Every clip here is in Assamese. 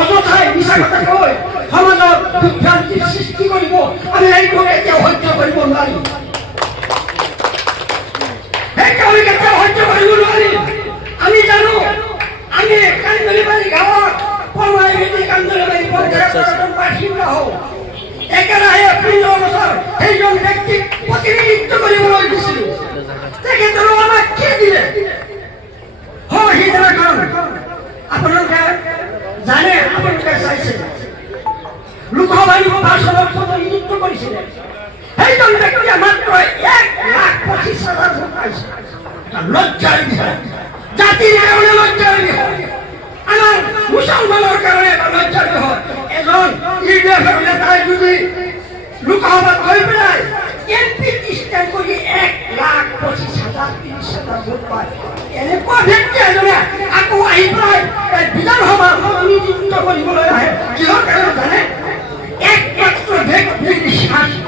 অযথাই মিছা কথা কৈ সমাজত বিভ্ৰান্তিৰ সৃষ্টি কৰিব আমি এইটো কেতিয়াও সহ্য কৰিব নোৱাৰিম। সেইটো আমি কেতিয়াও সহ্য কৰিব নোৱাৰিম। আমি জানো আমি কান্দুলিবাৰী গাঁৱত পৰমাই মেটি কান্দুলিবাৰী পঞ্চায়তৰ বাসিন্দা হওঁ। একেৰাহে 15 বছৰ সেইজন ব্যক্তিক প্ৰতিনিধিত্ব কৰিবলৈ দিছিলোঁ। তেখেতৰো আমাক কি দিলে? সিদিনাখন আপোনালোকে জানে, আপোনালোকে চাইছে লোকসভাৰ নিৰ্বাচনত প্ৰতিনিধিত্ব কৰিছিলে। সেইজন ব্যক্তিয়ে মাত্ৰ 1,25,000 ভোট পাইছে। লজ্জাৰ বিষয়, জাতিৰ কাৰণে লজ্জাৰ বিষয়, আমাৰ মুছলমানৰ কাৰণে এটা লজ্জাৰ বিষয়। এজন ইউডিএফৰ নেতাই যদি লোকসভাত গৈ পেলাই এমপি ষ্টেণ্ড কৰি 1,25,000 ভোট পায়, এনেকুৱা ব্যক্তি এজনে আকৌ আহি পেলাই বিধানসভাৰ প্ৰতিনিধিত্ব কৰিবলৈ আহে। কিহৰ কাৰণে জানে? একমাত্ৰ ব্যক্তিৰ স্বাৰ্থ,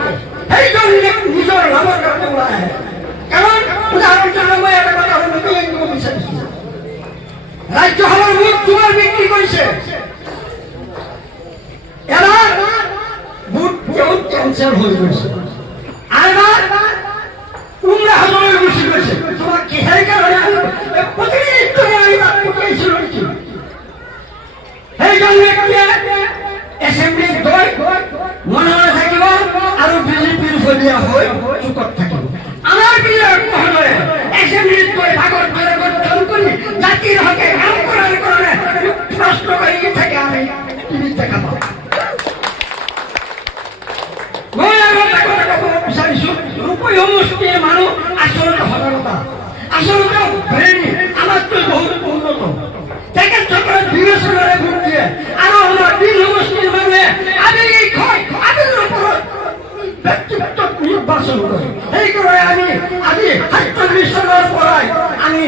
সেইজন নিজৰ নামৰ কাৰণে ওলাই আহে। কাৰণ উদাহৰণস্বৰূপে মই এটা কথা দিব বিচাৰিছোঁ, ৰাজ্যসভাৰ ভোট দুবাৰ বিক্ৰী কৰিছে। এবাৰ ভোট কেঞ্চেল হৈ গৈছে, আৰু এবাৰ উমৰাহলৈ গুচি গৈছে। তোমাক কি সেইকাৰণে প্ৰতিনিধিত্ব আমি তাত পঠিয়াইছিলোঁ নেকি? সেইজন ব্যক্তিয়ে এছেম্বলিত গৈ মনে থাকিব আৰু বিজেপিৰ ফলীয়া হৈ চুকত থাকিব। আমাৰ বিজয়ক মহোদয়ে এছেম্বলিত গৈ ভাগত গঠন কৰি জাতিৰ হকে কাম কৰাৰ কাৰণে প্ৰশ্ন কৰি থাকে, আমি টিভিত দেখা পাওঁ। মই আৰু এটা কথা ক'ব বিচাৰিছোঁ, ৰূপী সমষ্টিৰ মানুহ আচলতে সজাগতা, আচলতে ব্ৰেইনী আমাতকৈ বহুত উন্নত। তেখেতসকলে বিবেচনাৰে ভোট দিয়ে আৰু আমাৰ বিল সমষ্টিৰ মানুহে আবেগিক হয়, আবেগৰ ওপৰত ব্যক্তিত্বত নিৰ্বাচন কৰে। সেইকাৰণে আমি আজি 47 চনৰ পৰাই আমি